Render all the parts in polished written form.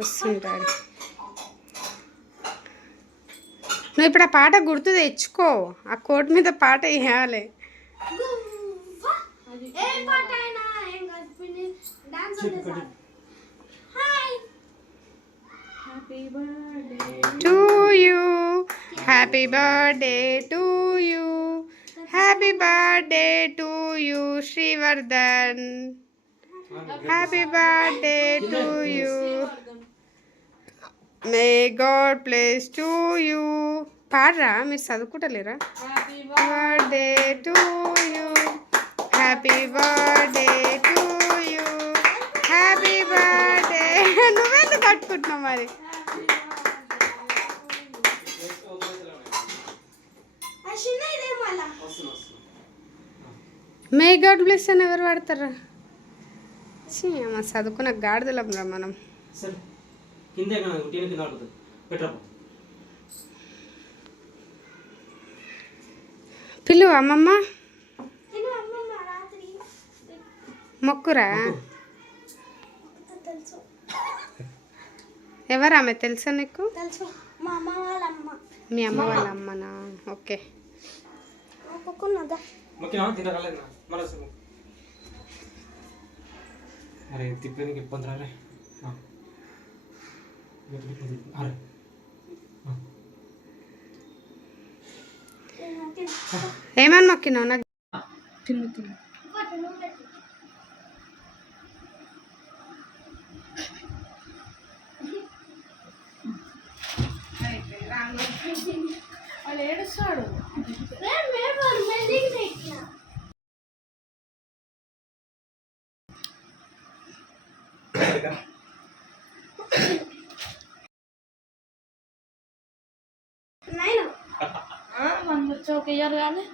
వస్తుంటాడు. నువ్వు ఇప్పుడు ఆ పాట గుర్తు తెచ్చుకో, ఆ కోట్ మీద పాట వేయాలి. To you, happy birthday to you, happy birthday to you Srivardhan, happy birthday to you, may God bless to you. పాడరా, మీరు చదువుకుంటలేరా? Birthday to you, happy birthday to you, happy birthday. నువ్వెందుకు కట్టుకుంటున్నావు మరి? మే గాడ్ బ్లెస్ అని ఎవరు వాడతారా? చదువుకున్న గాడిదలం రా మనం. పిలు అమ్మమ్మ మొక్కురా. ఎవరు ఆమె తెలుసా నీకు? మీ అమ్మ వాళ్ళ అమ్మనా? ఓకే. అరే తిప్పేనికి ఇబ్బంది రా. ఏమని మొక్కినావు? నాకు వాళ్ళు ఏడుస్తాడు. మన చౌకయ్యారు కానీ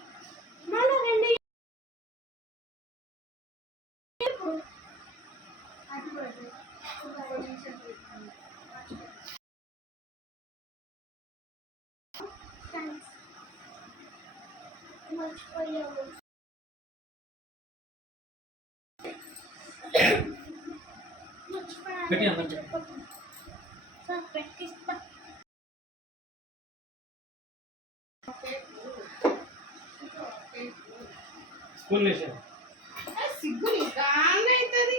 స్కూల్ సిగ్గు అవుతుంది.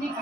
నీకు